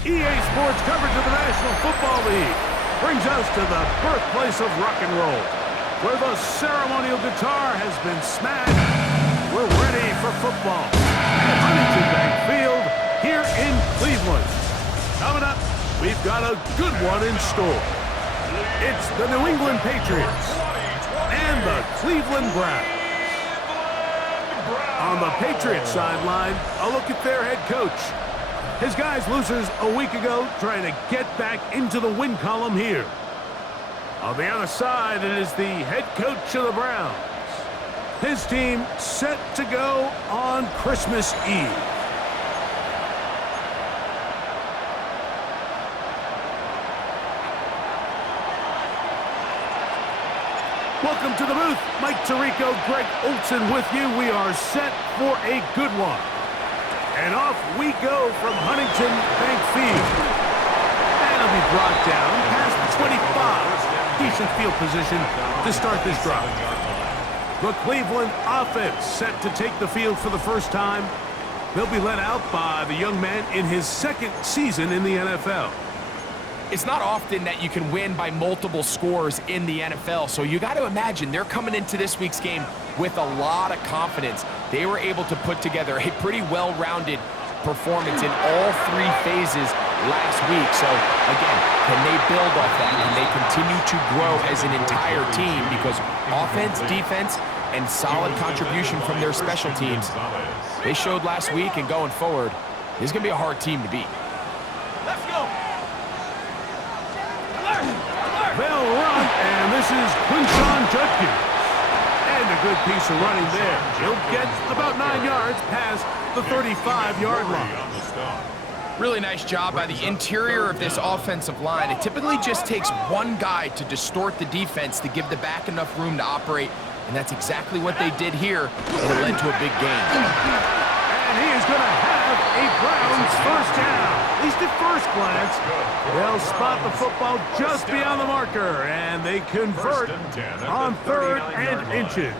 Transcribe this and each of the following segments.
EA Sports coverage of the National Football League brings us to the birthplace of rock and roll, where the ceremonial guitar has been smashed. We're ready for football at Huntington Bank Field here in Cleveland. Coming up, we've got a good one in store. It's the New England Patriots and the Cleveland Browns. On the Patriots sideline, a look at their head coach. His guys losers a week ago trying to get back into the win column here. On the other side, it is the head coach of the Browns. His team set to go on Christmas Eve. Welcome to the booth. Mike Tirico, Greg Olson with you. We are set for a good one. And off we go from Huntington Bank Field. And it'll be brought down past the 25. Decent field position to start this drive. The Cleveland offense set to take the field for the first time. They'll be led out by the young man in his second season in the NFL. It's not often that you can win by multiple scores in the NFL, so you got to imagine they're coming into this week's game with a lot of confidence. They were able to put together a pretty well-rounded performance in all three phases last week. So, again, can they build off that? Can they continue to grow as an entire team? Because offense, defense, and solid contribution from their special teams, they showed last week, and going forward, this is going to be a hard team to beat. Let's go! They'll run, and this is Quinshon Judkins. And a good piece of running there. He'll get about 9 yards past the 35-yard line. Really nice job by the interior of this offensive line. It typically just takes one guy to distort the defense to give the back enough room to operate, and that's exactly what they did here, and it led to a big gain. And he is going to have a Browns first down. At least at first glance, they'll spot the football just beyond the marker, and they convert on 3rd and inches.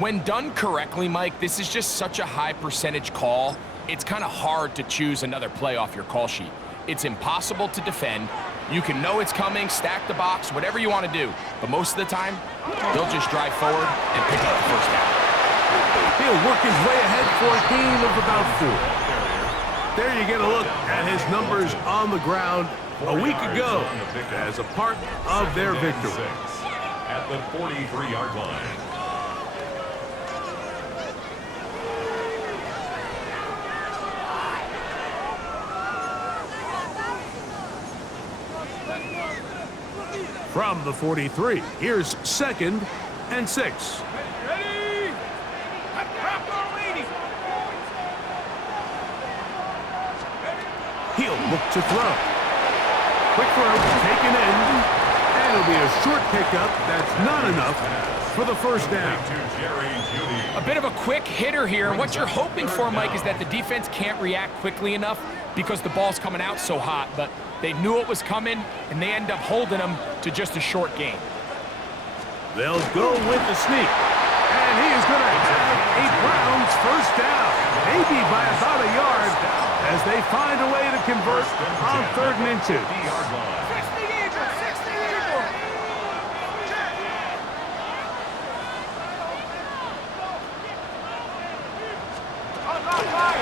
When done correctly, Mike, this is just such a high percentage call. It's kind of hard to choose another play off your call sheet. It's impossible to defend. You can know it's coming, stack the box, whatever you want to do. But most of the time, they'll just drive forward and pick up the first down. He'll work his way ahead for a gain of about 4. There you get a look at his numbers on the ground a week ago as a part of their victory. At the 43-yard line. From the 43, here's 2nd and 6. He'll look to throw. Quick throw, taken in, and it'll be a short pickup. That's not enough for the first down. A bit of a quick hitter here, and what you're hoping for, Mike, is that the defense can't react quickly enough because the ball's coming out so hot, but they knew it was coming, and they end up holding them to just a short gain. They'll go with the sneak, and he is going to have a Browns first down, maybe by about a yard, as they find a way to convert on 3rd and inches.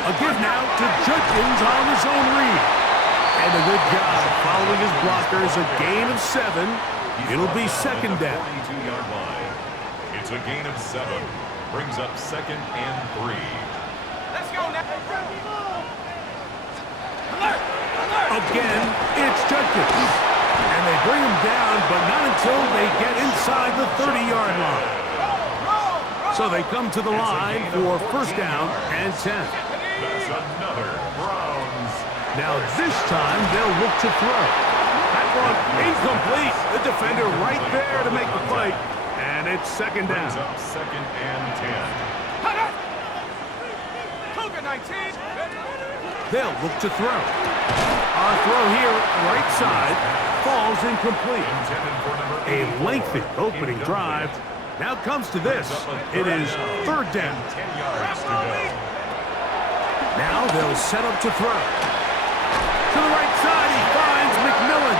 A give now to Judkins on his own read. And a good job following his blockers, a gain of 7. It'll be 2nd down. 42-yard line. It's a gain of 7. Brings up 2nd and 3. Let's go now. Again, it's Judkins. And they bring him down, but not until they get inside the 30-yard line. So they come to the line for first down and 10. That's another Browns. Now this time they'll look to throw. That one incomplete. The defender right there to make the play. And it's 2nd down. Brings up 2nd and 10. They'll look to throw. Our throw here, right side, falls incomplete. A lengthy opening drive. Now comes to this. It is 3rd down. 10 yards to go. Now they'll set up to throw. To the right side, he finds McMillan.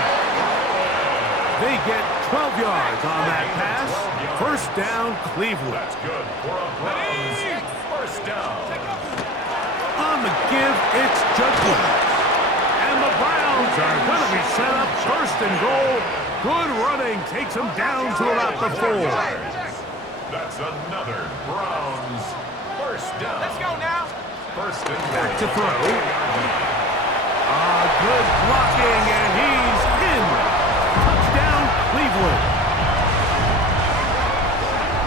They get 12 yards on that pass. First down, Cleveland. That's good for a Browns first down. On the give, it's Judkins. And the Browns are going to be set up first and goal. Good running takes them down to about the 4. That's another Browns first down. Let's go now. First and goal. Back to throw. Good blocking, and he's in. Touchdown, Cleveland.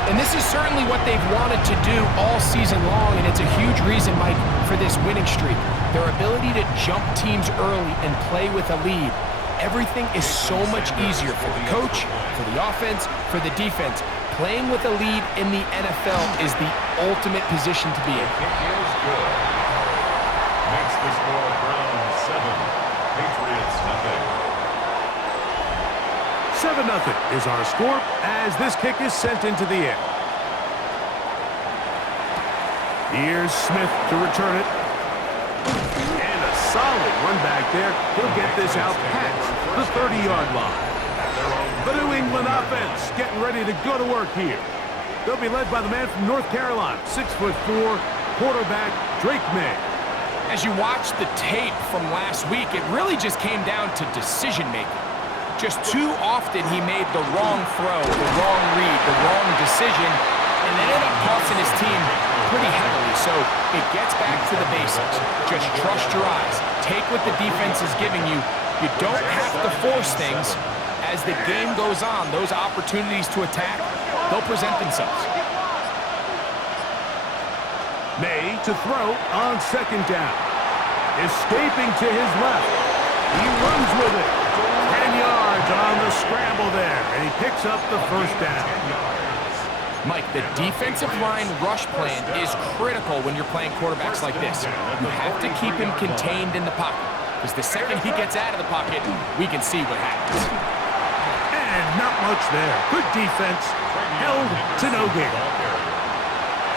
And this is certainly what they've wanted to do all season long, and it's a huge reason, Mike, for this winning streak. Their ability to jump teams early and play with a lead. Everything is so much easier for the coach, for the offense, for the defense. Playing with a lead in the NFL is the ultimate position to be in. Kick is good. Makes the score Browns 7, Patriots nothing. 7-0 is our score as this kick is sent into the air. Here's Smith to return it. And a solid run back there. He'll get this out past the 30-yard line. The New England offense getting ready to go to work here. They'll be led by the man from North Carolina, 6'4", quarterback Drake May. As you watch the tape from last week, it really just came down to decision-making. Just too often he made the wrong throw, the wrong read, the wrong decision, and ended up costing his team pretty heavily. So it gets back to the basics. Just trust your eyes. Take what the defense is giving you. You don't have to force things. As the game goes on, those opportunities to attack, they'll present themselves. May to throw on second down. Escaping to his left. He runs with it. 10 yards on the scramble there, and he picks up the first down. Mike, the defensive line rush plan is critical when you're playing quarterbacks like this. You have to keep him contained in the pocket, because the second he gets out of the pocket, we can see what happens. And not much there. Good defense. Held to no gain.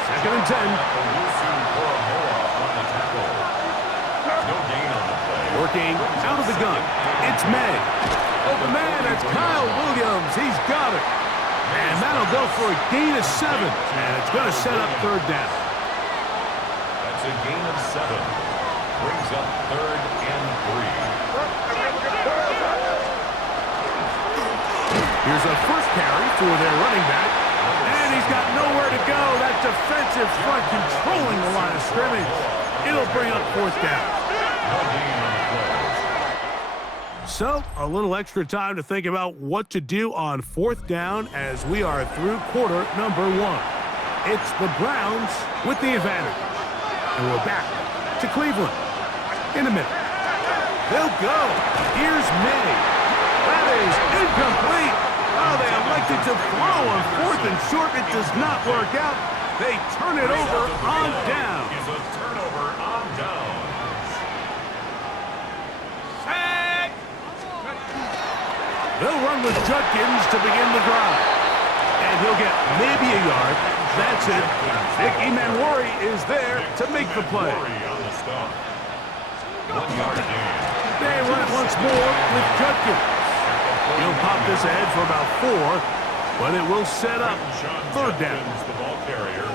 Second and 10. Working out of the gun. It's May. Open man, it's Kyle Williams. He's got it. And that'll go for a gain of 7. And it's going to set up third down. That's a gain of 7. Brings up third and 3. Here's a first carry for their running back. And he's got nowhere to go. That defensive front controlling the line of scrimmage. It'll bring up fourth down. So, a little extra time to think about what to do on fourth down as we are through quarter number 1. It's the Browns with the advantage. And we're back to Cleveland in a minute. They'll go. Here's May. That is incomplete. Oh, they elected to throw on fourth and short. It does not work out. They turn it over on down. Is a turnover on down. They'll run with Judkins to begin the drive. And he'll get maybe a yard. That's it. Vicky Manwari is there to make the play. On the stop. 1 yard gain. They run it once more with Judkins. He'll pop this ahead for about 4, but it will set up third down. The ball carrier.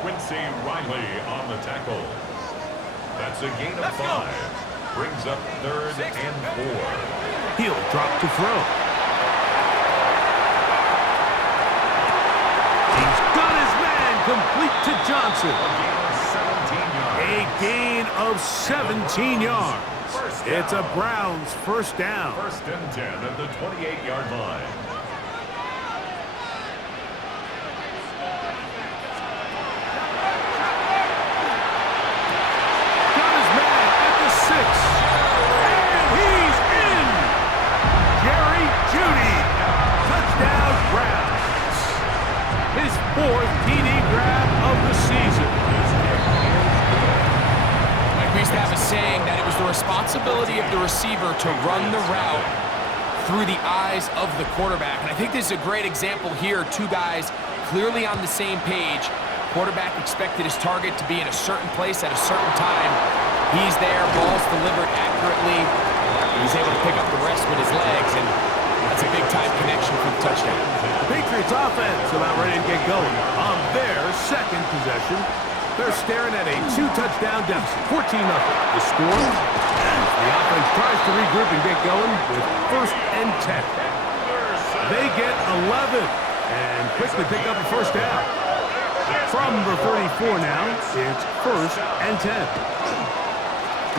Quincy Riley on the tackle. That's a gain of 5. Brings up third and 4. He'll drop to throw. He's got his man complete to Johnson. A gain of 17 yards. It's a Browns first down. First and 10 at the 28-yard line. Got his man at the 6. And he's in. Jerry Jeudy. Touchdown Browns. His 4th TD grab of the season. We used to have a saying that it was the responsibility of the receiver to run the route through the eyes of the quarterback. And I think this is a great example here. 2 guys clearly on the same page. Quarterback expected his target to be in a certain place at a certain time. He's there, ball's delivered accurately. He's able to pick up the rest with his legs, and that's a big-time connection for the touchdown. The Patriots offense about ready to get going on their second possession. They're staring at a 2-touchdown deficit, 14-0. The score, as the offense tries to regroup and get going with 1st and 10. They get 11 and quickly pick up a first down. From the 34 now, it's 1st and 10.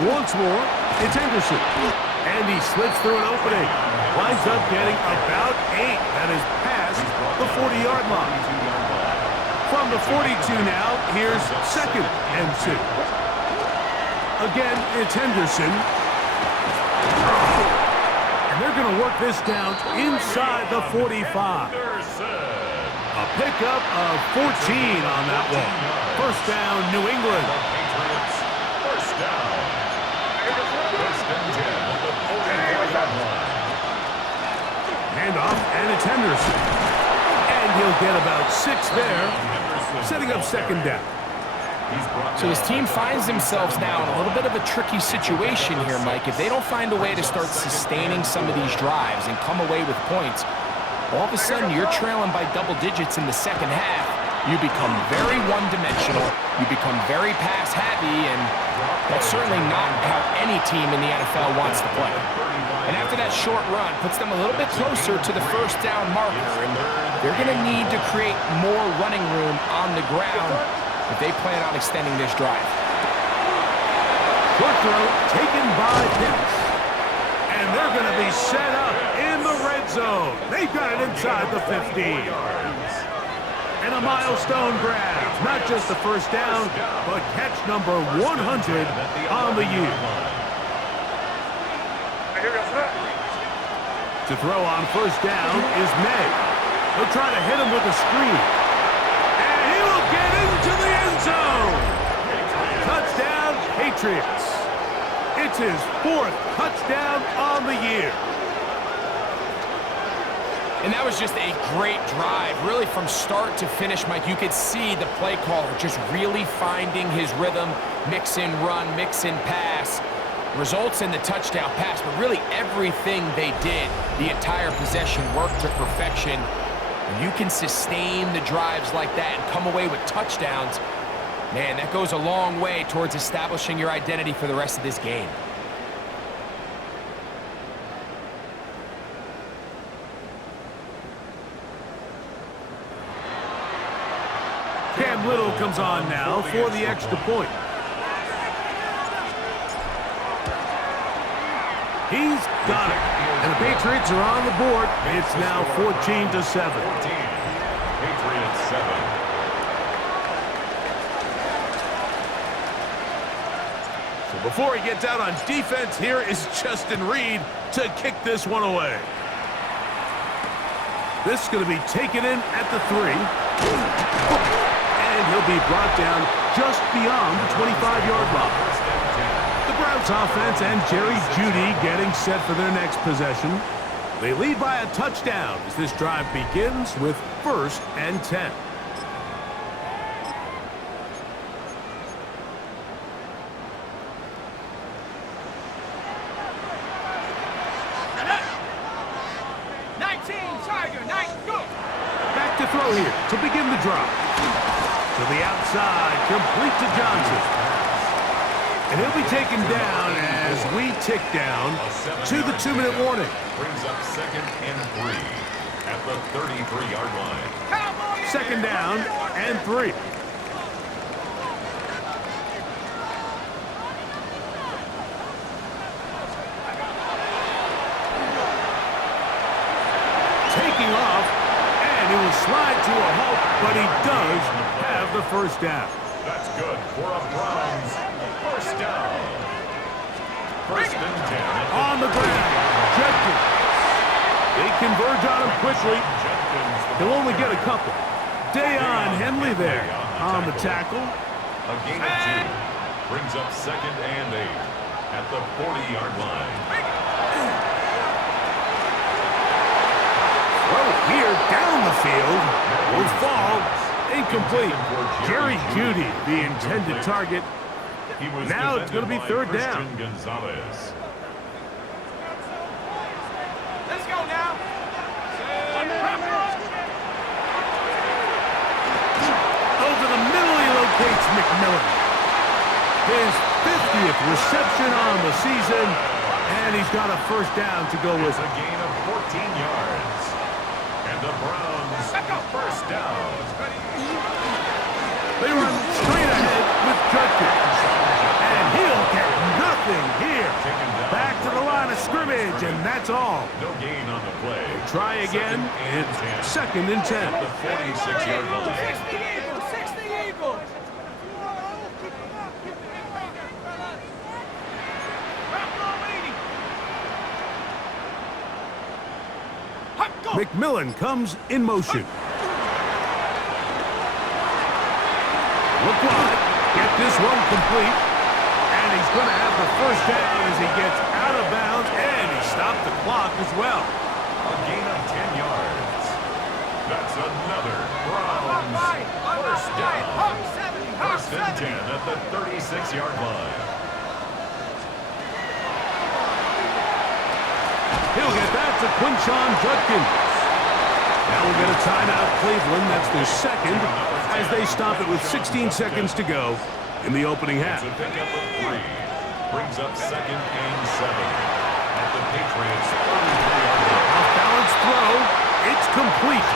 Once more, it's Henderson. And he slips through an opening. Winds up getting about 8. That is past the 40-yard line. From the 42 now, here's 2nd and 2. Again, it's Henderson. And they're going to work this down inside the 45. A pickup of 14 on that one. First down, New England. First down. First and 10 at the 40-yard line. Handoff, and it's Henderson. And he'll get about 6 there, setting up 2nd down. So this team finds themselves now in a little bit of a tricky situation here, Mike. If they don't find a way to start sustaining some of these drives and come away with points, all of a sudden you're trailing by double digits in the second half. You become very one-dimensional. You become very pass-happy, and that's certainly not how any team in the NFL wants to play. And after that short run, puts them a little bit closer to the first down marker, and they're going to need to create more running room on the ground if they plan on extending this drive. Short throw taken by Pitts. And they're going to be set up in the red zone. They've got it inside the 15. And a milestone grab. Not just the first down, but catch number 100 on the year. To throw on first down is May. He'll try to hit him with a screen. And he will get into the end zone. Touchdown, Patriots. It's his 4th touchdown on the year. And that was just a great drive, really from start to finish, Mike. You could see the play caller just really finding his rhythm, mix in run, mix in pass. Results in the touchdown pass, but really everything they did, the entire possession worked to perfection. When you can sustain the drives like that and come away with touchdowns, man, that goes a long way towards establishing your identity for the rest of this game. Cam Little comes on now for the extra point. He's got it. And the Patriots are on the board. It's now 14-7. Patriots 7. So before he gets out on defense, here is Justin Reed to kick this one away. This is going to be taken in at the 3. And he'll be brought down just beyond the 25-yard line. The Browns offense and Jerry Jeudy getting set for their next possession. They lead by a touchdown as this drive begins with 1st and 10. Back to throw here to begin the drive. To the outside, complete to Johnson. And he'll be taken down as we tick down to the 2-minute warning. Brings up 2nd and 3 at the 33-yard line. 2nd down and 3. Taking off, and he will slide to a halt, but he does have the first down. That's good for a Browns first down. 1st and 10. On the ground, Jenkins. They converge on him quickly. He'll only get a couple. Deion Henley there on the tackle. A gain of 2. Brings up 2nd and 8 at the 40-yard line. Throw here down the field will fall incomplete. Jerry Jeudy, the intended target, He was Now it's going to be defended by third down. Christian Gonzalez. Let's go now. Over the middle, he locates McMillan. His 50th reception on the season, and he's got a first down to go with It's a gain of 14 yards. And the Browns first down. They run straight ahead with Judkins. And he'll get nothing here. Back to the line of scrimmage, and that's all. No gain on the play. Try again. It's second and 10. The 46-yard line. 60 Eagles, 60 Eagles. McMillan comes in motion. Look wide. Get this one complete. And he's going to have the first down as he gets out of bounds. And he stopped the clock as well. A gain of 10 yards. That's another Browns first down. First and 10 at the 36-yard line. He'll get that to Quinshon Judkins. Now we'll get a timeout, Cleveland. That's their second as they stop it with 16 seconds to go in the opening half. It's a pickup of 3. Brings up second and 7 at the Patriots' 33-yard line. Off-balance throw. It's complete.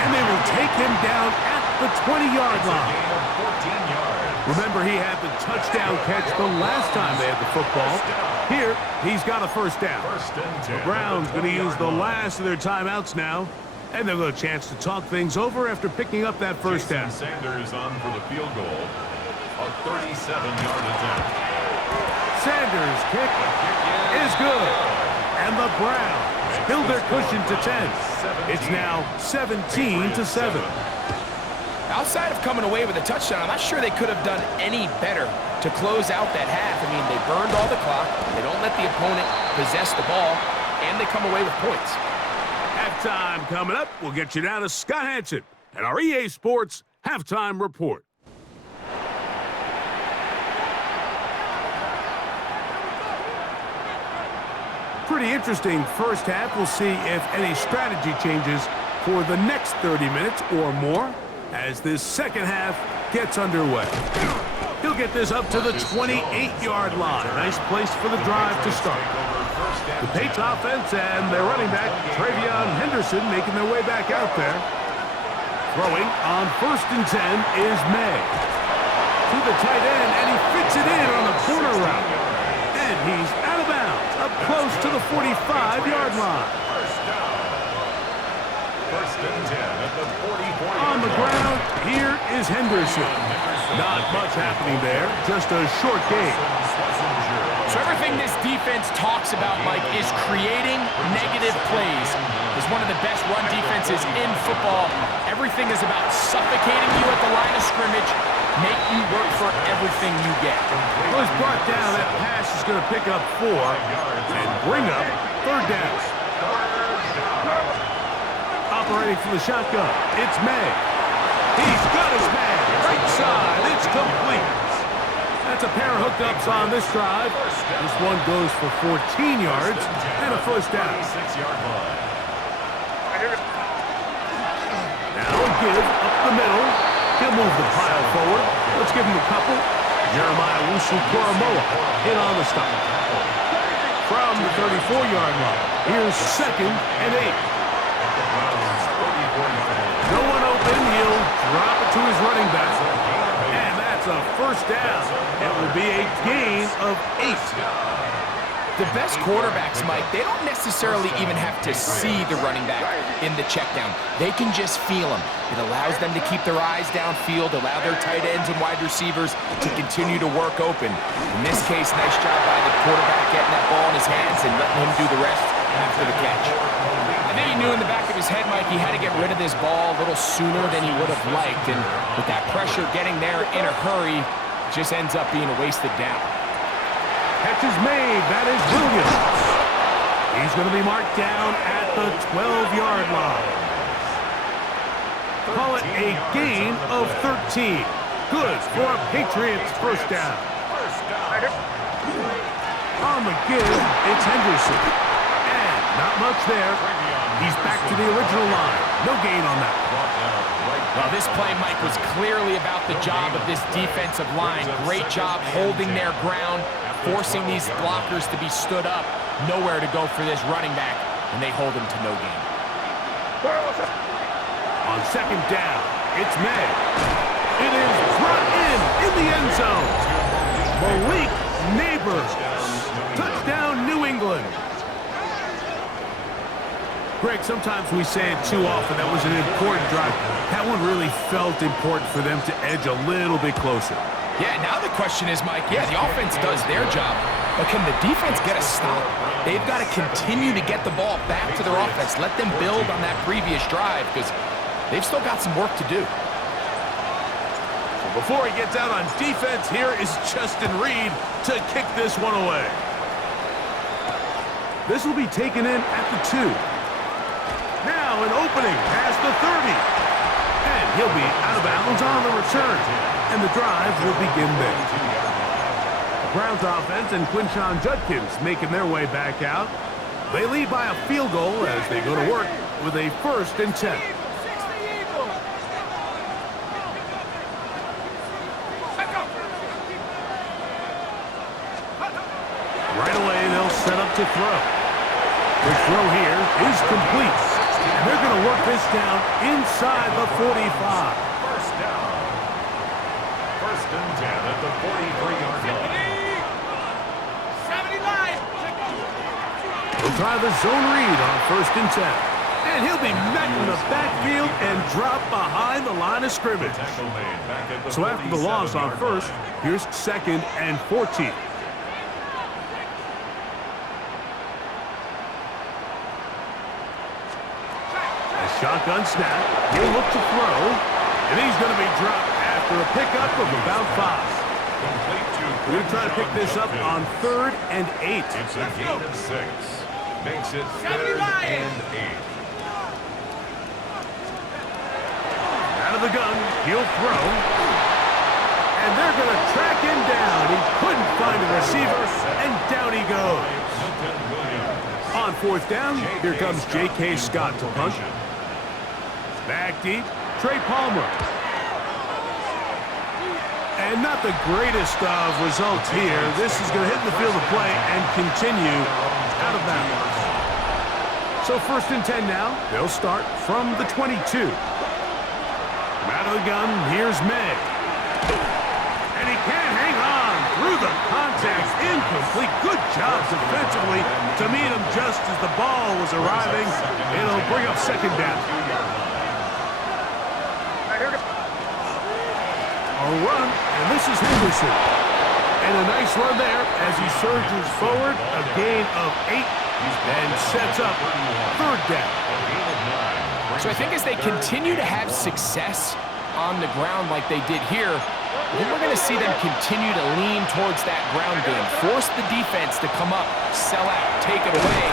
And they will take him down at the 20-yard line. Gain of 14 yards. Remember, he had the touchdown catch the last time they had the football. Here, he's got a first down. First and 10. The Browns going to use the last of their timeouts now. And they'll get a chance to talk things over after picking up that first down. Sanders on for the field goal. A 37-yard attempt. Sanders' kick is good. And the Browns build their cushion to 10. It's now 17-7. Outside of coming away with a touchdown, I'm not sure they could have done any better to close out that half. I mean, they burned all the clock. They don't let the opponent possess the ball, and they come away with points. Halftime coming up. We'll get you down to Scott Hansen and our EA Sports Halftime Report. Pretty interesting first half. We'll see if any strategy changes for the next 30 minutes or more as this second half gets underway. He'll get this up to the 28-yard line. Nice place for the drive to start. The Patriots offense and their running back, Travion Henderson, making their way back out there. Throwing on first and 10 is May. To the tight end, and he fits it in on the corner route. And he's out of bounds, up close to the 45-yard line. First and 10 at the 44-yard line. On the ground, here is Henderson. Not much happening there, just a short gain. So everything this defense talks about, Mike, is creating negative plays. It's one of the best run defenses in football. Everything is about suffocating you at the line of scrimmage, make you work for everything you get. Well, he's brought down. That pass is going to pick up 4 and bring up third down. Operating from the shotgun, it's May. He's got his man. Right side, it's complete. That's a pair of hookups on this drive. This one goes for 14 yards and a first down. Now give up the middle. He'll move the pile forward. Let's give him a couple. Jeremiah Wusu-Koromoa in on the stop. From the 34-yard line, here's second and 8. No one open. He'll drop it to his running back. And that's a first down. It will be a gain of 8. The best quarterbacks, Mike, they don't necessarily even have to see the running back in the check down. They can just feel him. It allows them to keep their eyes downfield, allow their tight ends and wide receivers to continue to work open. In this case, nice job by the quarterback getting that ball in his hands and letting him do the rest after the catch. I think he knew in the back of his head, Mike, he had to get rid of this ball a little sooner than he would have liked. And with that pressure getting there in a hurry, it just ends up being a wasted down. Catch is made. That is Williams. He's going to be marked down at the 12-yard line. Call it a gain of 13. Good for a Patriots first down. On the give, it's Henderson. And not much there. He's back to the original line. No gain on that. Well, this play, Mike, was clearly about the job of this defensive line. Great job holding their ground, forcing these blockers to be stood up. Nowhere to go for this running back, and they hold him to no gain. On second down, it's May. It is brought in the end zone. Malik Neighbors. Touchdown, New England. Greg, sometimes we say it too often. That was an important drive. That one really felt important for them to edge a little bit closer. Yeah, now the question is, Mike, yeah, the offense does their job, but can the defense get a stop? They've got to continue to get the ball back to their offense. Let them build on that previous drive because they've still got some work to do. So before he gets out on defense, here is Justin Reed to kick this one away. This will be taken in at the 2. Now an opening past the 30. And he'll be out of bounds on the return. And the drive will begin there. The Browns offense and Quinshon Judkins making their way back out. They lead by a field goal as they go to work with a 1st and 10. Right away, they'll set up to throw. The throw here is complete. And they're going to work this down inside the 45. First down. 1st and 10 at the 43-yard line. 79. They'll try the zone read on 1st and 10. And he'll be met in the backfield and drop behind the line of scrimmage. So after the loss on 1st, here's 2nd and 14. Shotgun snap. He'll look to throw. And he's going to be dropped after a pickup of about 5. We're going to try to pick this up on 3rd and 8. It's a gain of 6. Makes it 3rd and 8. Out of the gun. He'll throw. And they're going to track him down. He couldn't find a receiver. And down he goes. On 4th down, here comes J.K. Scott to punt. Back deep, Trey Palmer. And not the greatest of results here. This is going to hit the field of play and continue out of bounds. So 1st and 10 now. They'll start from the 22. Out of the gun, here's May. And he can't hang on through the contact. Incomplete. Good job defensively to meet him just as the ball was arriving. It'll bring up 2nd down. A run, and this is Henderson. And a nice run there as he surges forward, a gain of 8, and sets up 3rd down. So I think as they continue to have success on the ground like they did here, then we're going to see them continue to lean towards that ground game, force the defense to come up, sell out, take it away,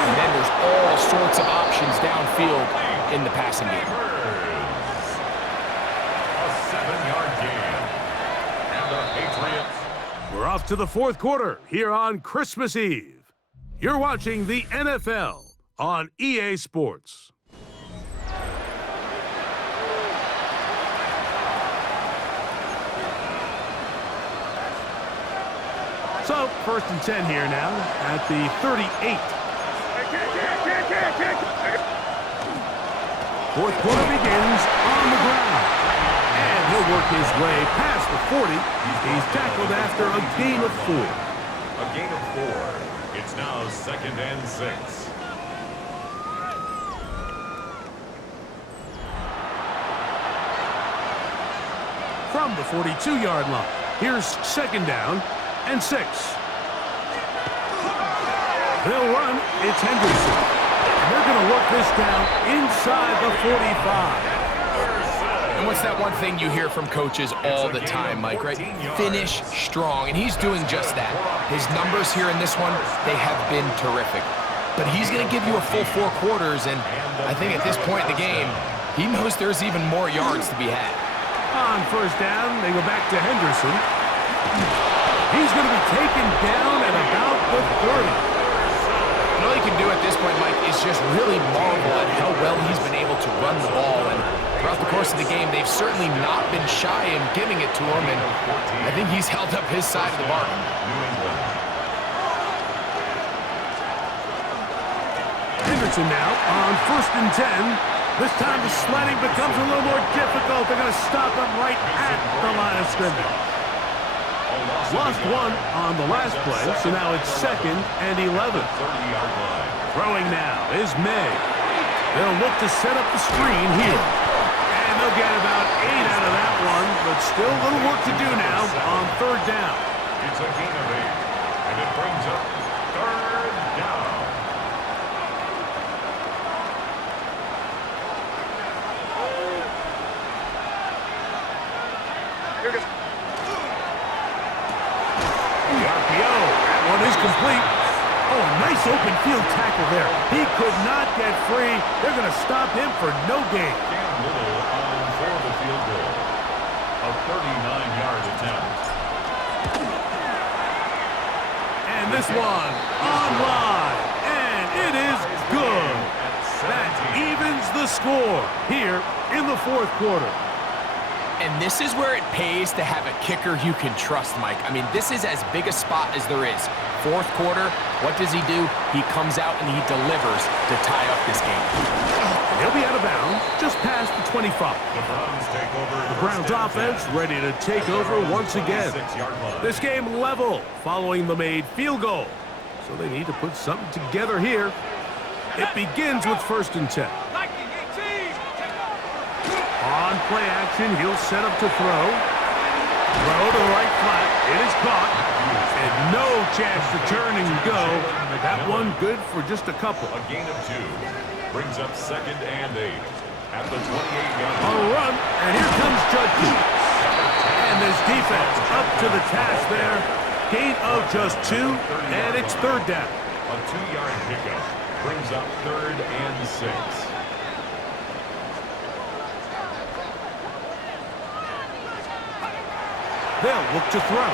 and then there's all sorts of options downfield in the passing game. We're off to the 4th quarter here on Christmas Eve. You're watching the NFL on EA Sports. So, 1st and 10 here now at the 38. 4th quarter begins on the ground. And he'll work his way past the 40. He's tackled after a gain of 4. A gain of 4. It's now 2nd and 6. From the 42-yard line, here's 2nd down and 6. They'll run. It's Henderson. And they're going to work this down inside the 45. And what's that one thing you hear from coaches all the time, Mike, right? Finish strong, and he's doing just that. His numbers here in this one, they have been terrific. But he's going to give you a full 4 quarters, and I think at this point in the game, he knows there's even more yards to be had. On 1st down, they go back to Henderson. He's going to be taken down at about the 30. All he can do at this point, Mike, is just really marvel at how well he's been able to run the ball. And throughout the course of the game, they've certainly not been shy in giving it to him, and I think he's held up his side of the bargain. Henderson now on 1st and 10. This time the sledding becomes a little more difficult. They're going to stop him right at the line of scrimmage. Lost one on the last play, so now it's 2nd and 11. Throwing now is May. They'll look to set up the screen here. And they'll get about 8 out of that one, but still a little work to do now on 3rd down. It's a gain of 8, and it brings up 3rd down. Complete. Oh, nice open field tackle there. He could not get free. They're going to stop him for no gain. Cam Little on for the field goal. A 39-yard attempt. And this one on line. And it is good. That evens the score here in the 4th quarter. And this is where it pays to have a kicker you can trust, Mike. I mean, this is as big a spot as there is. 4th quarter, what does he do? He comes out and he delivers to tie up this game. And he'll be out of bounds just past the 25. The Browns take over. The Browns offense ready to take over once again. This game level following the made field goal. So they need to put something together here. It begins with 1st and 10. On play action, he'll set up to throw. Throw to the right flat. It is caught. And no chance to turn and go. That one good for just a couple. A gain of 2 brings up 2nd and 8 at the 28-yard line. On a run, and here comes Judkins. And this defense up to the task there. Gain of just 2, and it's 3rd down. A 2-yard pickup brings up 3rd and 6. They'll look to throw.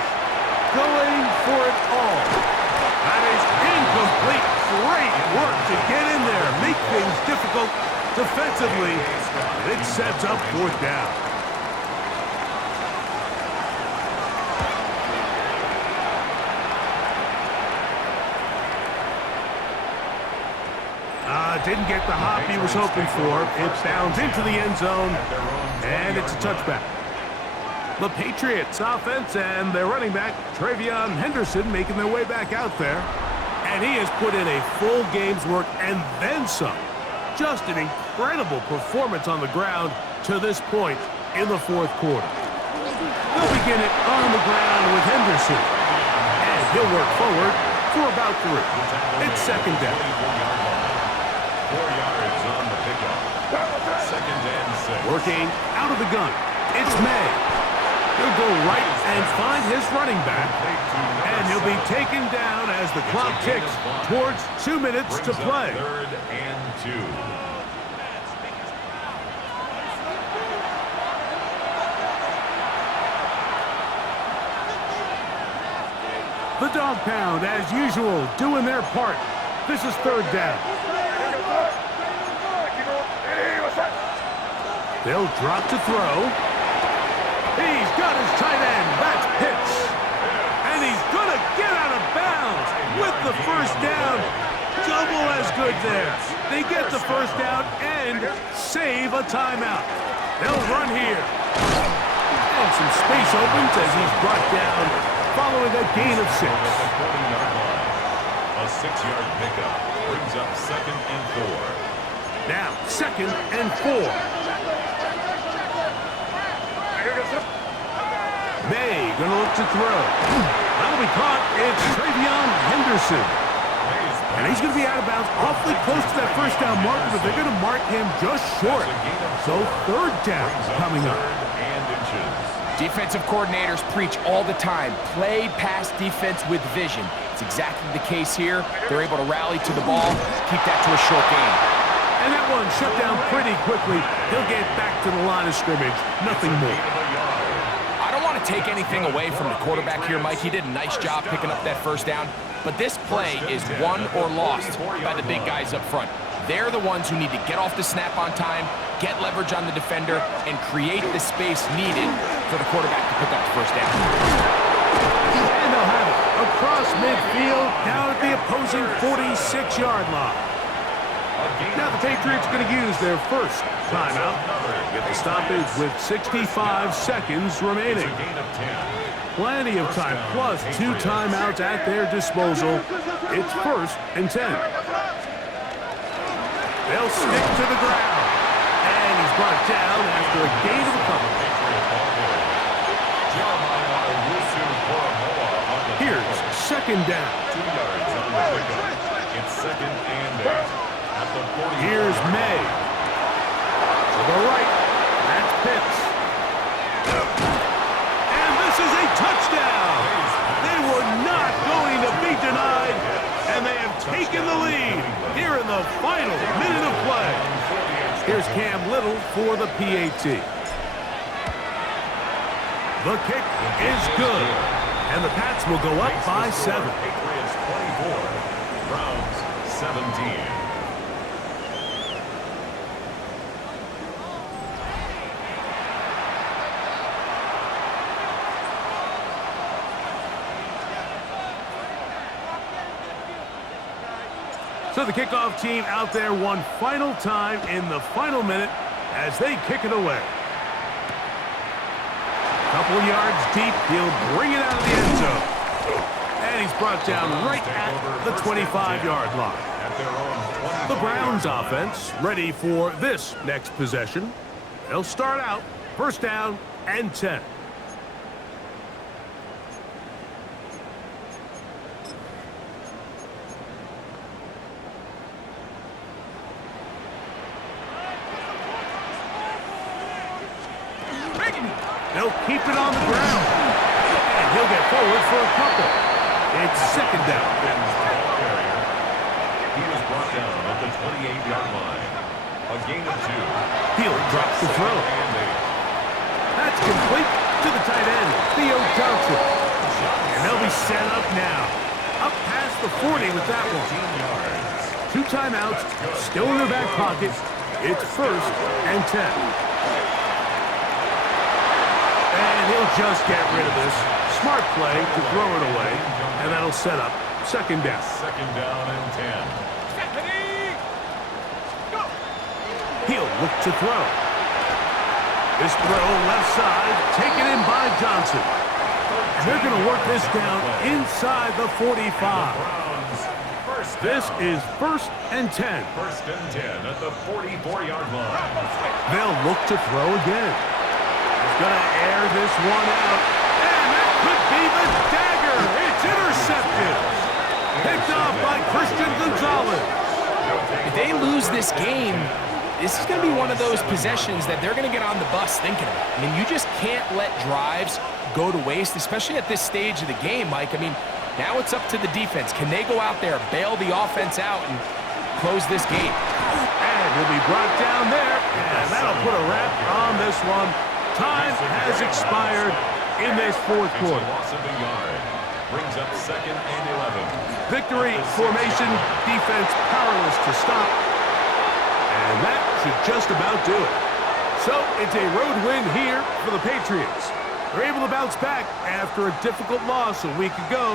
Going for it all. That is incomplete. Great work to get in there. Make things difficult defensively. It sets up 4th down. Didn't get the hop he was hoping for. It bounds into the end zone, and it's a touchback. The Patriots offense and their running back, Travion Henderson, making their way back out there. And he has put in a full game's work and then some. Just an incredible performance on the ground to this point in the 4th quarter. They'll begin it on the ground with Henderson. And he'll work forward for about 3. It's 2nd down. 4 yards on the pickup. 2nd and 6. Working out of the gun. It's May. He'll go right and find his running back. And he'll be taken down as the clock ticks towards 2 minutes to play. 3rd and 2. The dog pound, as usual, doing their part. This is 3rd down. They'll drop to throw. He's got his tight end. That's Pitts. And he's going to get out of bounds with the 1st down. Double as good there. They get the 1st down and save a timeout. They'll run here. And some space opens as he's brought down following a gain of 6. A 6-yard pickup brings up 2nd and 4. Now 2nd and 4. May going to look to throw. That'll be caught. It's Travion Henderson. And he's going to be out of bounds awfully close to that 1st down marker, but they're going to mark him just short. So 3rd down coming up. Defensive coordinators preach all the time. Play pass defense with vision. It's exactly the case here. They're able to rally to the ball, keep that to a short game. And that one shut down pretty quickly. He'll get back to the line of scrimmage. Nothing more. I don't want to want to take anything away from the quarterback here, Mike. He did a nice job picking up that first down. But this play is won or lost by the big guys up front. They're the ones who need to get off the snap on time, get leverage on the defender, and create the space needed for the quarterback to pick up the first down. And they'll have it across midfield, down at the opposing 46-yard line. Now the Patriots are going to use their first timeout. Get the stoppage with 65 seconds remaining. Plenty of time, plus 2 timeouts at their disposal. It's 1st and 10. They'll stick to the ground. And he's brought down after a gain of a couple. Here's 2nd down. 2 yards on the pickup. It's 2nd and 8. At the 40. Here's May. To the right. That's Pitts. And this is a touchdown. They were not going to be denied, and they have taken the lead here in the final minute of play. Here's Cam Little for the PAT. The kick is good, and the Pats will go up by 7. Patriots 24, Browns 17. So the kickoff team out there one final time in the final minute as they kick it away. Couple yards deep, he'll bring it out of the end zone. And he's brought down right at the 25-yard line. The Browns offense ready for this next possession. They'll start out 1st down and 10. They'll keep it on the ground. And he'll get forward for a couple. It's 2nd down. He was brought down at the 28-yard line. A gain of 2. He'll drop the throw. That's complete to the tight end, Theo Johnson. And they'll be set up now. Up past the 40 with that one. 2 timeouts, still in their back pocket. It's 1st and 10. And he'll just get rid of this. Smart play to throw it away. And that'll set up 2nd down. 2nd down and 10. He'll look to throw. This throw left side, taken in by Johnson. And they're going to work this down inside the 45. This is 1st and 10. 1st and 10 at the 44-yard line. They'll look to throw again. He's going to air this one out. And that could be the dagger. It's intercepted. Picked off by Christian Gonzalez. If they lose this game, this is going to be one of those possessions that they're going to get on the bus thinking about. I mean, you just can't let drives go to waste, especially at this stage of the game, Mike. I mean, now it's up to the defense. Can they go out there, bail the offense out, and close this game? And he'll be brought down there, and that'll put a wrap on this one. Time has expired in this 4th quarter. Loss of a yard. Brings up 2nd and 11. Victory formation, defense powerless to stop. And that should just about do it. So it's a road win here for the Patriots. They're able to bounce back after a difficult loss a week ago.